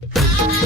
Bye.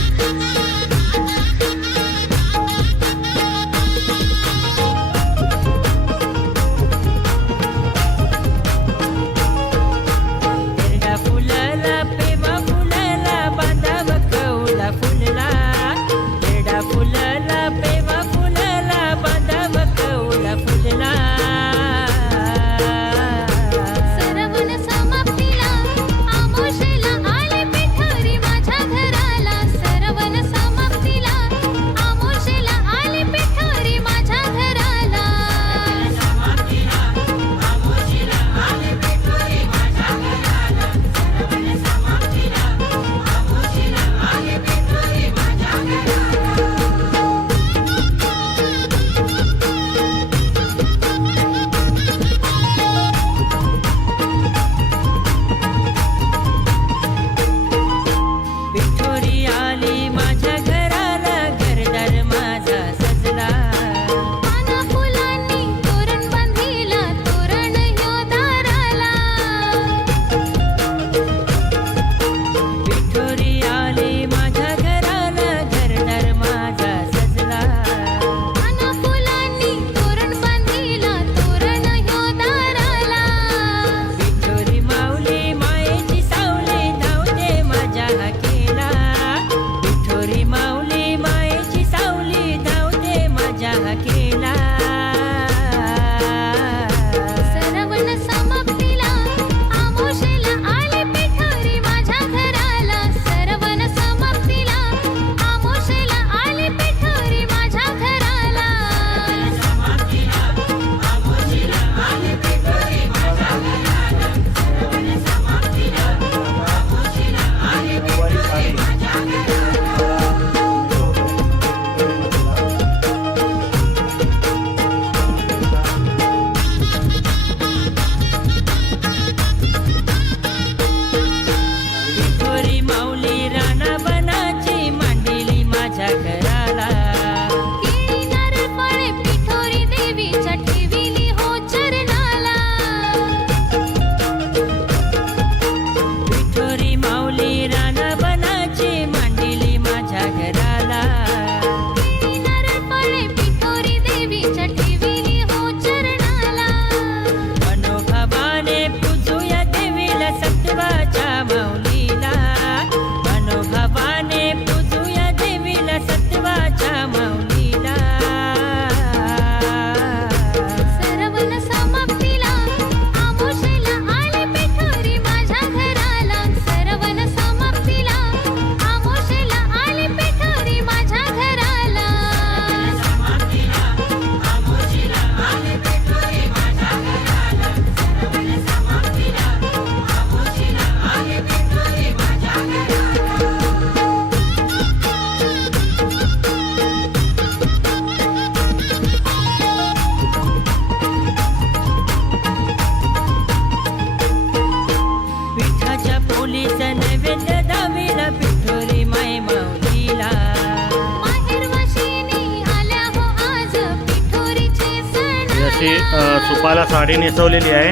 Sari नेसवलेली आहे.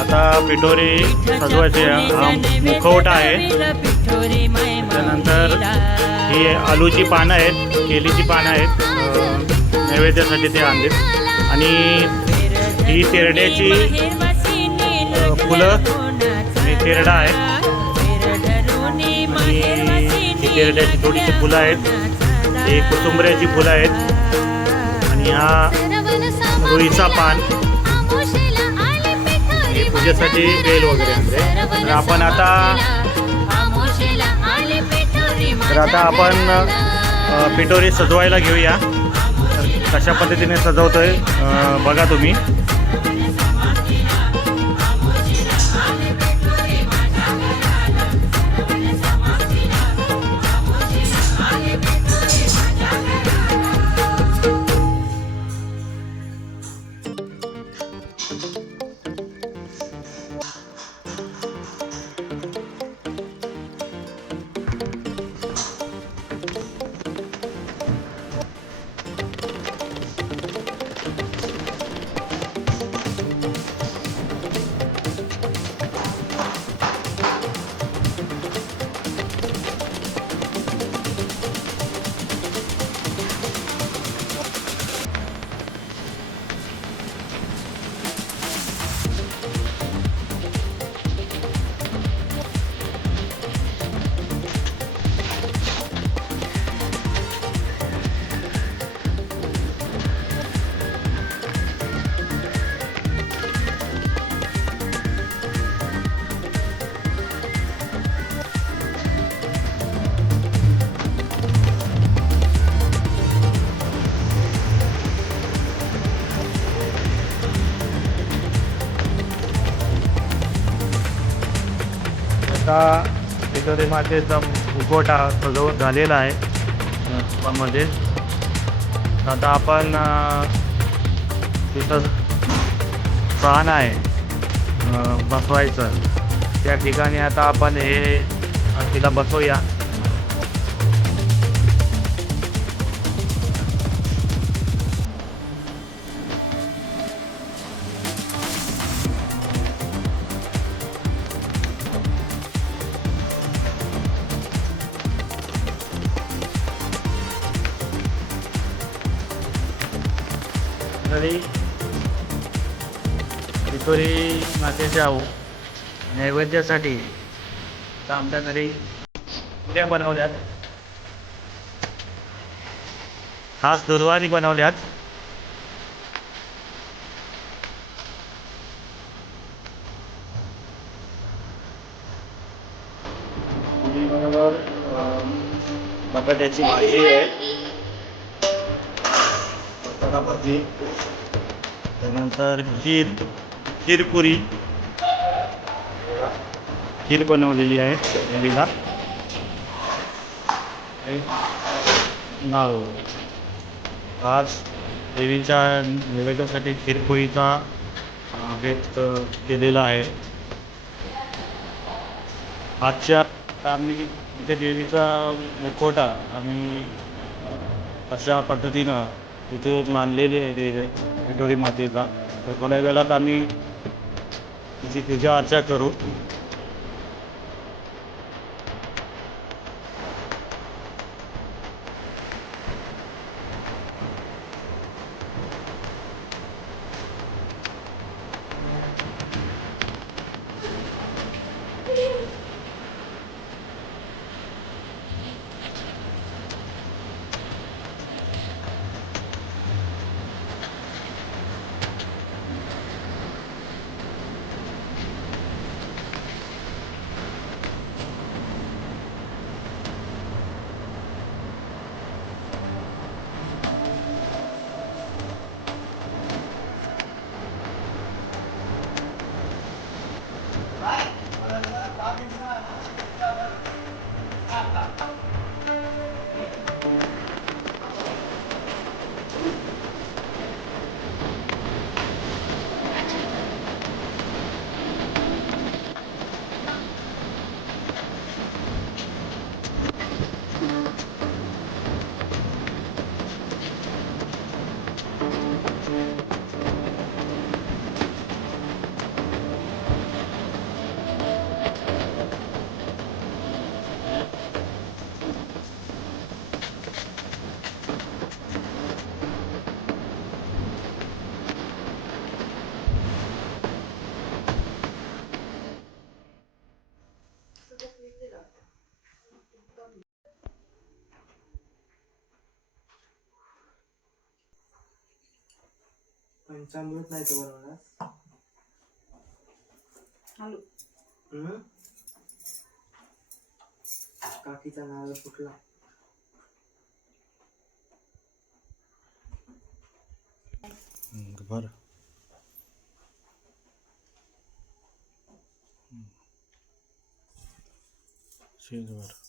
आता पिठोरी सजवायचे हा मुखवटा आहे. त्यानंतर ही आलूची पानं आहेत केलीची पानं आहेत नैवेद्यासाठी ते आणलीत. आणि ही तेरड्याची फुलं हे तेरडा आहे. तेरड्याची थोडीशी फुलं आहेत. हे कोथुंबऱ्याची फुलं आहेत. आणि हा रुईचा पान. पूजेसाठी बेल वगैरे आणले. तर आपण आता तर आता आपण पिटोरी सजवायला घेऊया. तर कशा पद्धतीने सजवतोय बघा तुम्ही. आता तिथं उकोटा सजवून झालेला आहे. मध्ये आता आपण तिथं स्थान आहे बसवायचं. त्या ठिकाणी आता आपण हे तिला बसवूया. पितोरी मातेच्या नैवेद्यासाठी आमच्या घरी उद्या बनवल्यात. खास दुर्वारी बनवल्यात. बरोबर बटाट्याची भाजी आहे. बटाटाभाजी त्यानंतर खीर. खीरपुरी. खीर बनवलेली आहे देवीला नारळ आज देवीच्या नैवेद्यासाठी खीरपुरीचा भेट केलेला आहे. आजच्या आम्ही इथे देवीचा मुखवटा आम्ही अशा पद्धतीनं तिथे मानलेले आहे ते विठोरी मातेचा. तर थोड्या वेळात आम्ही तिची पूजा अर्चा करू. पंचामृत नाही तो बनवणार हम्म? काकीचा नारळ फुटला बरं बरं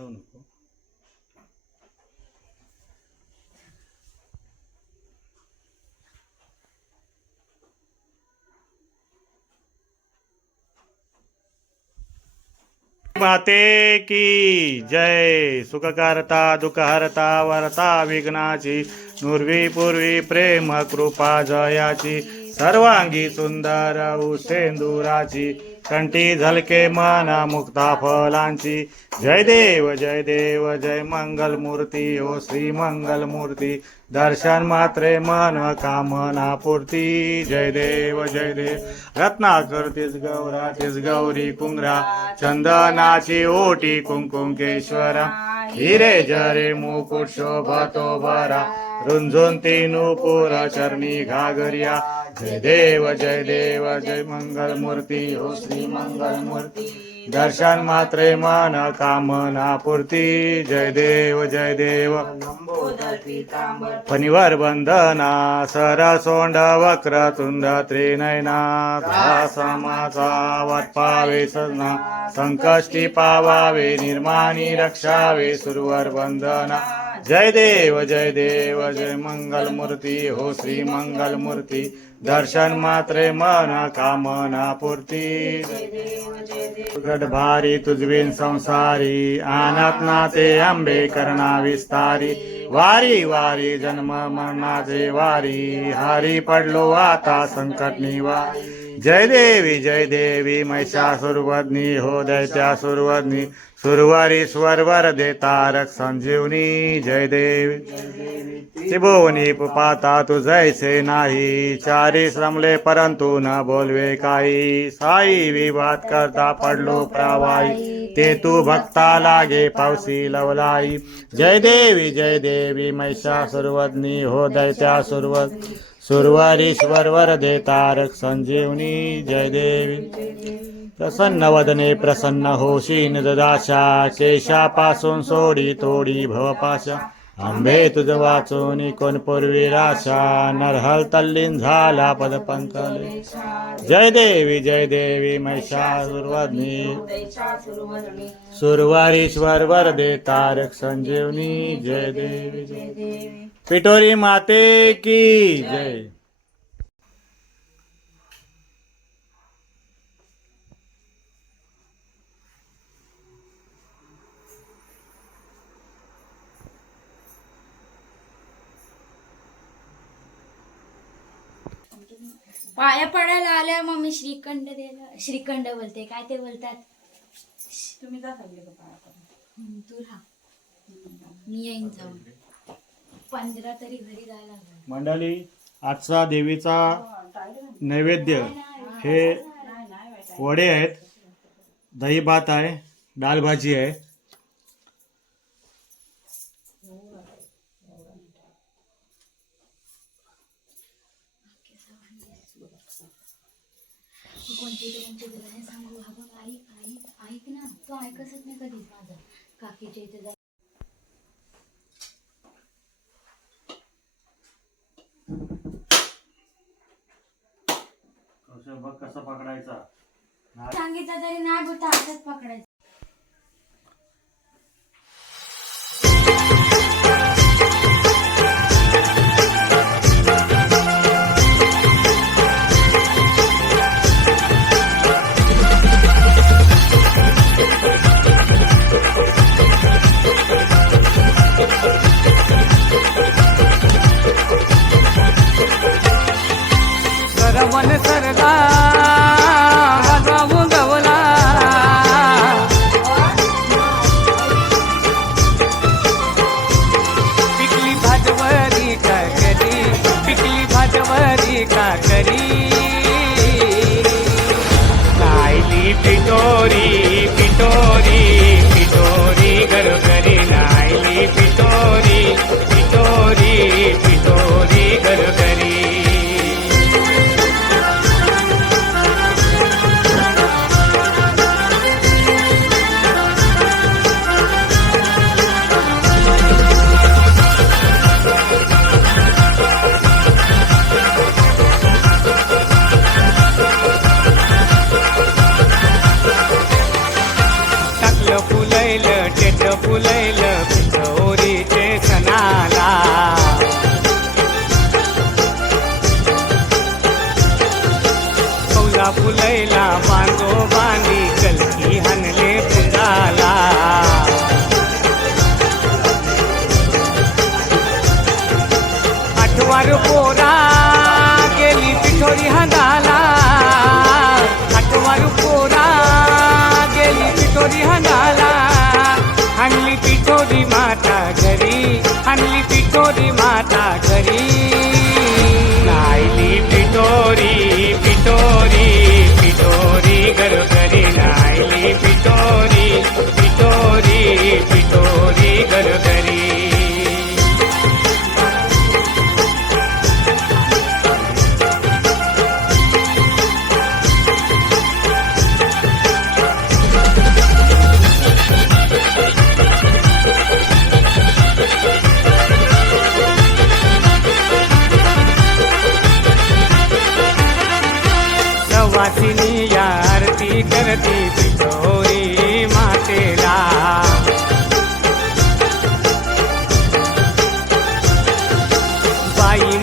हलवू नको माते की जय। सुखकारता दुःखहरता वरता विघ्नाची नुर्वी पूर्वी प्रेम कृपा जयाची। सर्वांगी सुंदर सेंदुराची कंठी झलके माना मुक्ता फलांची. जय देव जय देव जय मंगल मूर्ती ओ श्री मंगल मूर्ती दर्शन मात्रे मन कामना पूर्ती. जय देव जय देव. रत्नाकर तीस गौरा तीस गौरी कुंगरा. चंदनाची ओटी कुंकुंकेश्वरा हिरे जरे मुकुट शोभतो बरा रुंझून तीनु पुर चरणी घागरिया। जय देव जय देव जय मंगल मूर्ती हो श्री मंगल मूर्ती दर्शन मात्रे मन कामना पूर्ती। जय देव जय देव। फणीवर बंधना सर सोंड वक्र तुंड त्रिनयना समाचा वाट पावे सजना संकष्टी पावावे निर्माणी रक्षावे सुरवर बंधना जय देव जय देव जय मंगल मूर्ती हो श्री मंगल मूर्ती दर्शन मात्रे मन कामना पूर्ती. गड भारी तुझविन संसारी आनात नाते आंबे करणा विस्तारी. वारी वारी जन्म मरणाचे वारी. हारी पडलो आता संकट निवा जय देवी जय देवी महिषासुरवदनी हो दैत्या सुरवदनी सुरवारी स्वरवर देतारक संजीवनी जय देवी. शिभोवनी पाता तू जैसे नाही चारी श्रमले परंतु न बोलवे काही. साई विवाद करता पडलो प्रवाई ते तू भक्ता लागे पावसी लवलाई. जय देवी जय देवी महिषासुरवदनी हो दैत्या सुरवत सुरवारीश्वर वरदे तारक संजीवनी जय देवी। प्रसन्न वदने प्रसन्न होशी ददाशा केशापासून सोडी तोडी भवपाशा। आंबे तुझ वाचून कोण पूर्वी राशा नरहल तल्लीन झाला पद पंकले जय देवी जय देवी महिषासुरवदनी सुरवारीश्वर वर दे तारक संजीवनी. जय देवी जय देवी. पिटोरी माते की जय. पाया पडायला आल्या मग मी श्रीखंड द्यायला श्रीखंड बोलते काय ते बोलतात? तुम्ही जा खाल्ले का पाया पडून? हम्म, तू राहा. मी येईन जाऊन. पंधरा तरी घरी जायला. मंडळी आजचा देवीचा नैवेद्य हे वडे आहेत. दही भात आहे डाळ भाजी आहे तू कोणती तरी आमच्या घराने सांगू हा बघ ऐक ऐक ऐक ना तू ऐकतच नाही कधीच माझं. काकीच्या इथे जाय बघ कसा पकडायचा? सांगितलं तरी नाही बोलता हातात पकडायचं. सरवन सरला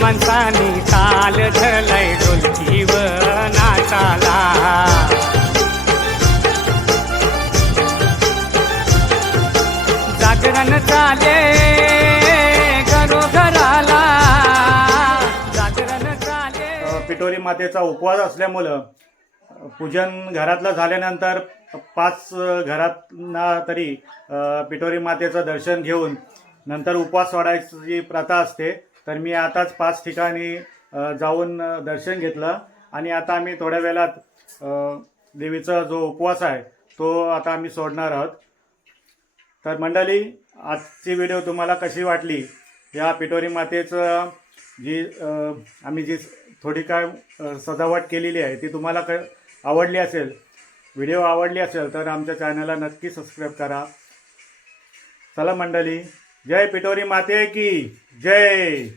माणसानी काल झलय डोलकीव नाचाला जागरण चाले घरोघराला. जागरण चाले. पिठोरी मातेचा उपवास असल्यामुळं पूजन घरातलं झाल्यानंतर पाच घरातना तरी पिठोरी मातेचं दर्शन घेऊन नंतर उपवास सोडायची प्रथा असते. तर मी आताच पाच ठिकाणी जाऊन दर्शन घेतलं. आणि आता आम्ही थोड्या वेळात देवीचा जो उपवास आहे तो आता आम्ही सोडणार आहोत. तर मंडळी आजची व्हिडिओ तुम्हाला कशी वाटली? या पिठोरी मातेचं जी आम्ही जी थोडी काय सजावट केलेली आहे ती तुम्हाला क आवडली असेल व्हिडिओ आवडली असेल तर आमच्या चॅनलला नक्की सबस्क्राईब करा. चला मंडळी जय पिटोरी माते की जय.